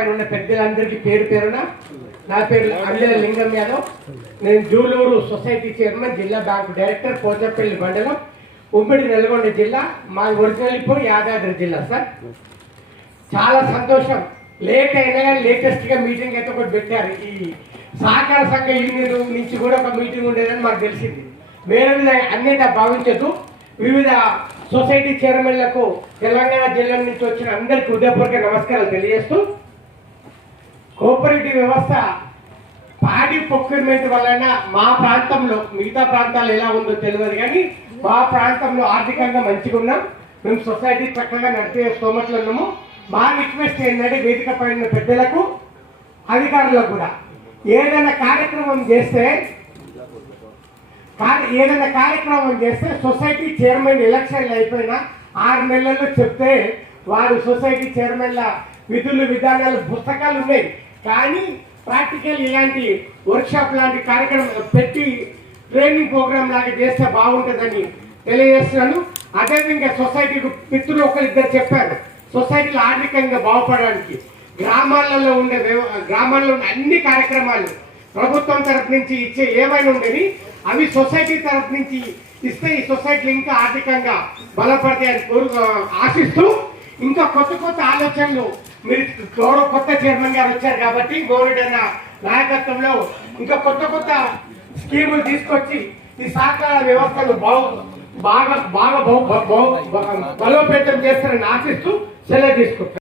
పైన ఉన్న పెద్దలందరికీ పేరు పేరున నా పేరు అంజల లింగం యాదవ్. నేను జూలూరు సొసైటీ చైర్మన్, జిల్లా బ్యాంకు డైరెక్టర్, పోచంపల్లి మండలం, ఉమ్మడి నల్గొండ జిల్లా. మా ఒరిజినల్ ఇప్పుడు యాదాద్రి జిల్లా. సార్ చాలా సంతోషం. లేట్ అయినా కానీ లేటెస్ట్గా మీటింగ్ అయితే ఒకటి పెట్టారు. ఈ సహకార సంఘ యూనియన్ నుంచి కూడా ఒక మీటింగ్ ఉండేదని మాకు తెలిసింది. వేరే అన్నిట భావించదు. వివిధ సొసైటీ చైర్మన్లకు తెలంగాణ జిల్లా నుంచి వచ్చిన అందరికీ హృదయపూర్వక నమస్కారాలు తెలియజేస్తూ, కోఆపరేటివ్ వ్యవస్థ పాడి ప్రొక్యూర్మెంట్ వలన మా ప్రాంతంలో, మిగతా ప్రాంతాలు ఎలా ఉందో తెలియదు కానీ మా ప్రాంతంలో ఆర్థికంగా మంచిగా ఉన్నాం. మేము సొసైటీ చక్కగా నడిపే స్తోమతలు ఉన్నాము. మా రిక్వెస్ట్ ఏంటంటే వేదిక పైన పెద్దలకు, అధికారులకు కూడా ఏదైనా కార్యక్రమం చేస్తే సొసైటీ చైర్మన్ ఎలక్షన్లు అయిపోయినా 6 నెలల్లో చెప్తే వారు సొసైటీ చైర్మన్ల విధులు విధానాలు పుస్తకాలు ఉన్నాయి, కానీ ప్రాక్టికల్ ఇలాంటి వర్క్షాప్ లాంటి కార్యక్రమం పెట్టి ట్రైనింగ్ ప్రోగ్రామ్ లాగా చేస్తే బాగుంటుందని తెలియజేస్తున్నాను. అదేవిధంగా సొసైటీకి మిత్రులు ఒకరిద్దరు చెప్పారు, సొసైటీలో ఆర్థికంగా బాగుపడడానికి గ్రామాల్లో ఉండే అన్ని కార్యక్రమాలు ప్రభుత్వం తరఫు నుంచి ఇచ్చే ఏమైనా ఉండేవి అవి సొసైటీ తరఫు నుంచి ఇస్తే ఈ సొసైటీలు ఇంకా ఆర్థికంగా బలపడతాయని ఆశిస్తూ, ఇంకా కొత్త ఆలోచనలు మీరు కొత్త చైర్మన్ గారు వచ్చారు కాబట్టి గవర్నమెంట్ నాయకత్వంలో ఇంకా కొత్త స్కీములు తీసుకొచ్చి ఈ సహకార వ్యవస్థను బాగా బలోపేతం చేస్తారని ఆశిస్తూ సెలవు తీసుకుంటారు.